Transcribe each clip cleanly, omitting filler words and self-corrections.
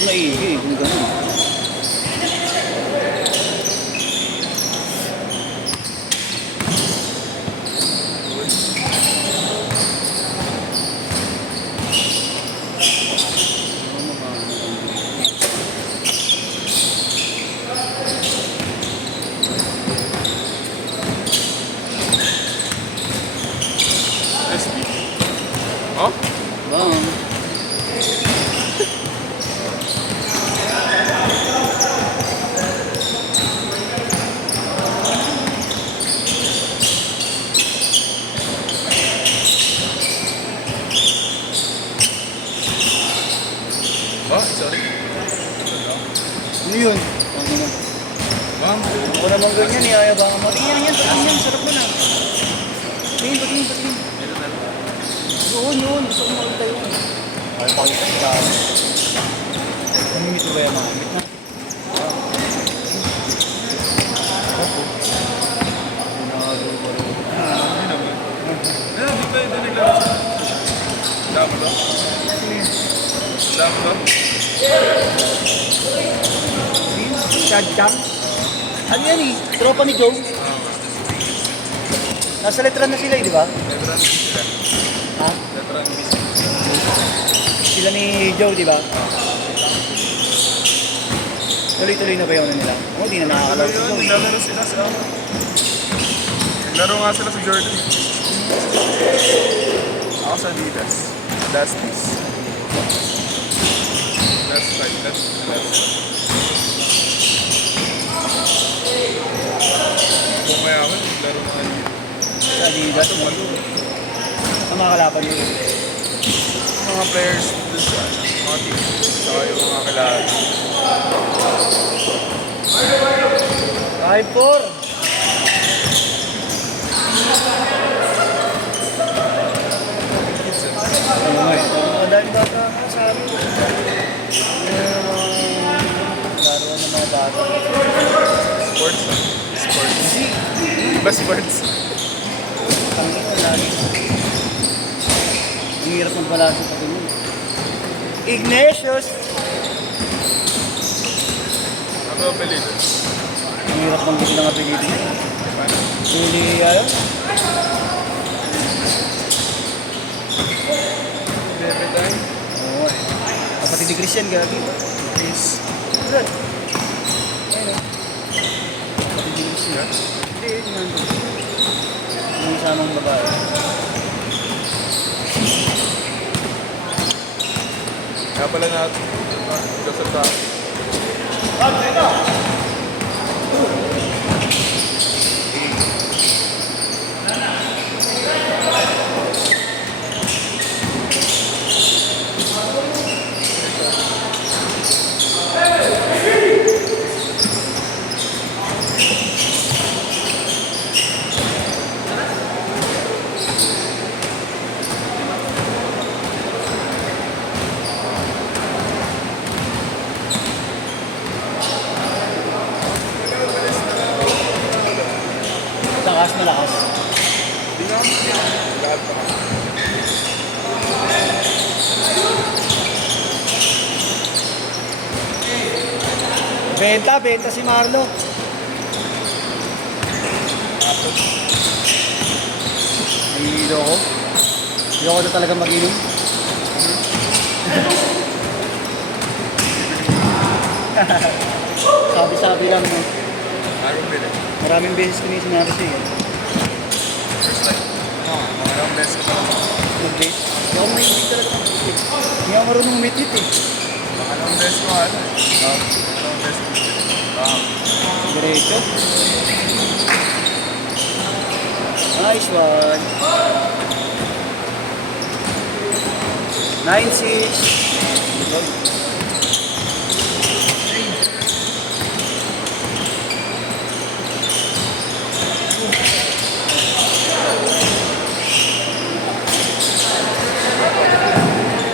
Naigi, kung gano'n. Oh? Bang. Oh, sorry. Ano yun? Ano naman? Ma'am? Ako naman ganyan, iayabangan mo. Tingnan yan, patingin yan. Sarap mo na. Patingin. Yun. Gusto ko makita yun. Ay, pakita ko lang. Namimit ko ba yung mga imit na? Di ba ito naglaro siya? Damo ba? Damo ba? Shadjam? Ano yan eh? Tropa ni Joe? Nasa letran na sila eh, di ba? Letran sila. Ha? Letran Sila ni Joe, di ba? Tuloy-tuloy na ba yun nila? Oo, di na nakakalaro si Joe. Naglalaro sila sa naglaro nga sila sa Jordan. Ako sa Adidas. That's this. That's right. That's kung may ako, naglaro mga Adidas. Sa Adidas, ang mga kalaban nyo. Mga players dun sa mga team. Saka yung mga kailangan. 5-4. Ano nga eh. Dahil bata ka sa amin. Laro ng mga bata. Sports. Sports. Iba sports. Ang ito, lagi. Ang hirap ng balanse pa rin yun. Ignatius! Ano ang apelido? Ang hirap ng gusto ng apelido niya. Suli, ayaw? Every time. Oo eh. Kapatid ni Christian, gagi. Please. Good. Ayun o. Kapatid ni Christian. Hindi, yun nandun. Yung isamang babae. Kaya pala natin. Kasata. Malakas, malakas. Hindi nga. Lahat pa. Benta si Marlo. Nahihilo ko. Hindi ako na talaga mag-inom. Sabi-sabi lang. No? Anong bili? Maraming beses ko na sinabi sa'yo. First time. Maraming beses ko pala. Mag-base. Hindi ako mahilig talaga mag-base. Hindi ako marunong umit-hit eh. Anong beses ko ano? Anong beses ko? Diretso. Nice one. 9-6.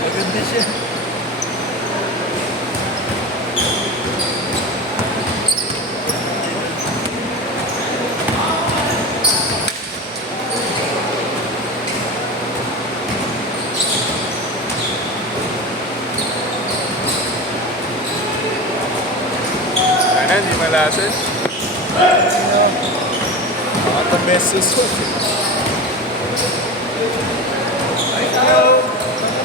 Maganda siya. Hindi malasin. Baka the best sauce. Ay,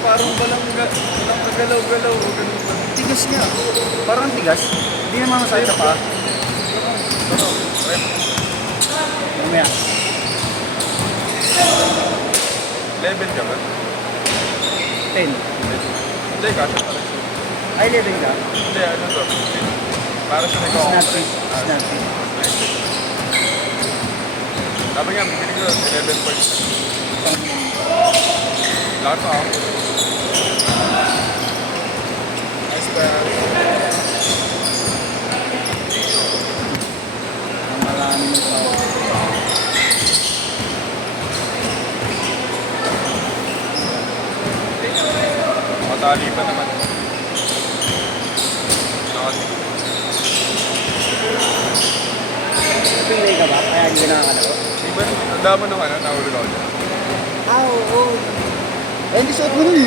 parang walang kagalaw-galaw. Ganun ba? Tigas niya. Parang tigas. Hindi naman masakit sa paa. Ano? Rep. Mamaya. Level ka ba? 10. Hindi, kasha pa rin. Ay, 11 ka? Hindi, ano to? Para sa nagawa. Snappy. Snappy. Sabi nga, bigyan ko 11 points. Lahat pa ako. Nice ba? Ang maraming tao. Matali pa naman. Nakati. Pilay ka ba? Kaya hindi ka nakakalaro? Iba, ang dama nung ano, nahulog ako dyan. Oo. Eh, hindi suot mo nun.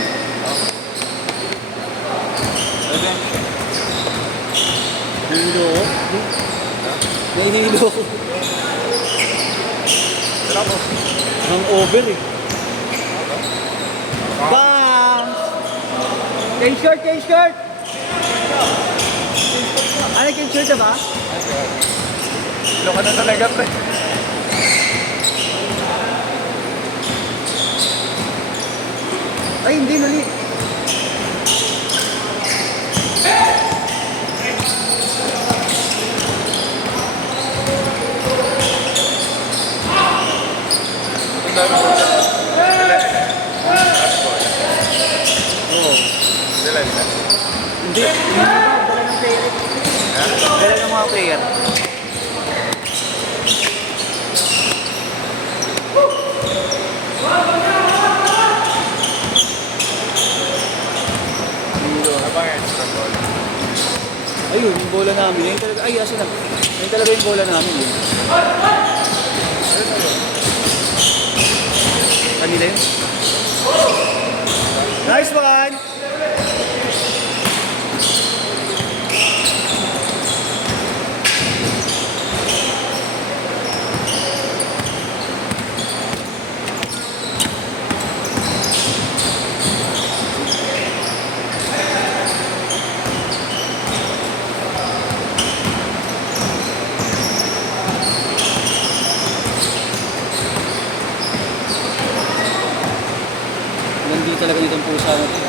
Pwede. Nahihilo ko. Nahihilo ko. Tira ko. Ang over eh. Bam! Change short, change short! Ano, change short na ba? Ilo ka na talaga, pre. Ay, hindi, mali. Ang dami ko. Oo. Dila. Hindi, hindi ba? Dala ng player. Dala ng mga player. Abang extra ball. Ayun, yung bola namin. Ayun talaga, ay, aso na. Ayun talaga yung bola namin. Yun. Kanila yun. Nice one! Hindi talaga nitong pusa na ito.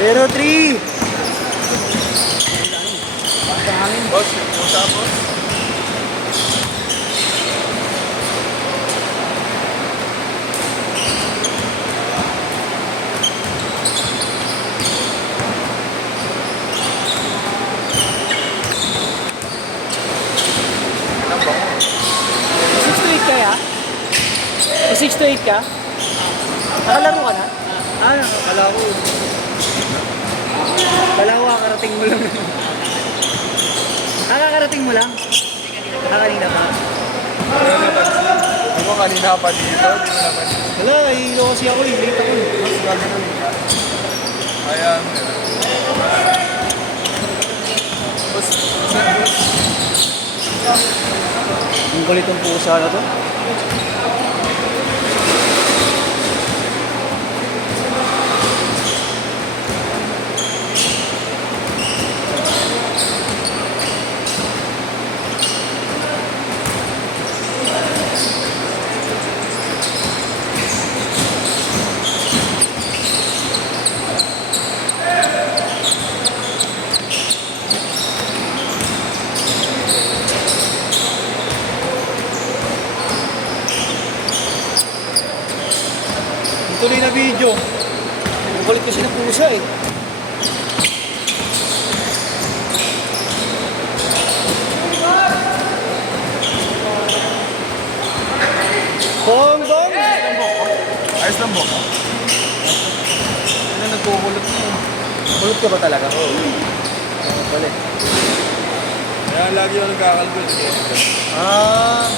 Zero three. Boss, yung pusa, boss. Ilang ba? 6 to 8 kaya? 6 to 8 ka? Nakalaro ka na? Ah, nakalaro. Kala ko kakarating mo lang. Kakarating mo lang? Kanina pa? Wala napansin. Ako kanina pa dito, hindi mo napansin. Wala, nahihilo kasi ako eh. Late ako eh. Mas gagawin ka. Ayan. Boss, Ang kulit ng pusa na to. Tuloy na video. Ang kulit kasi ng pusa eh. Bongbong! Ayos lang mo. Ano nagkukulot mo? Kulot ka ba talaga? Oo. Pala. Kaya lagi ako nagkakalbot. Ah.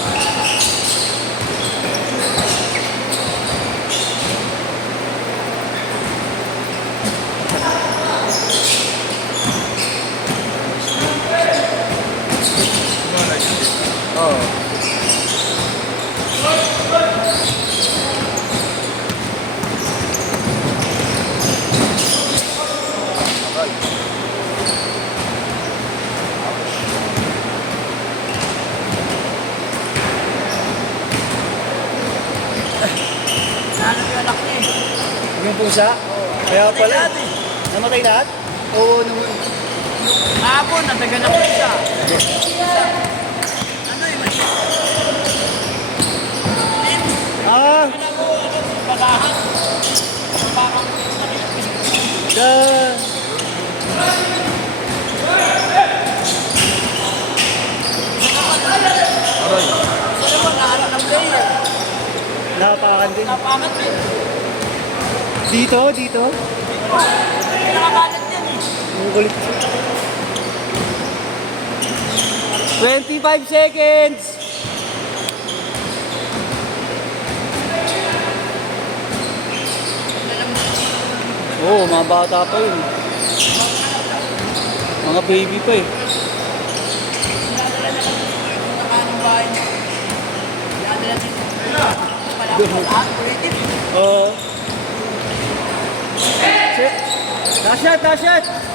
Oo. Yung pusa? Kaya pala. Namatay lahat? Oo, namatay. Hapon, natagal ako isa. Ano yung mali? Ah! Bagahan. Parang Da! Aray. Ano ba, nahanap ng player? Napakan din. Napangat din. Dito, dito. Pinakabalat yan eh. Ang kulit. 25 seconds! Oo, mga bata pa yun. Mga baby pa eh. Anong bahay niya? Dinadala niya. Wala ko lahat. Creative. Oo. Last shot, last shot!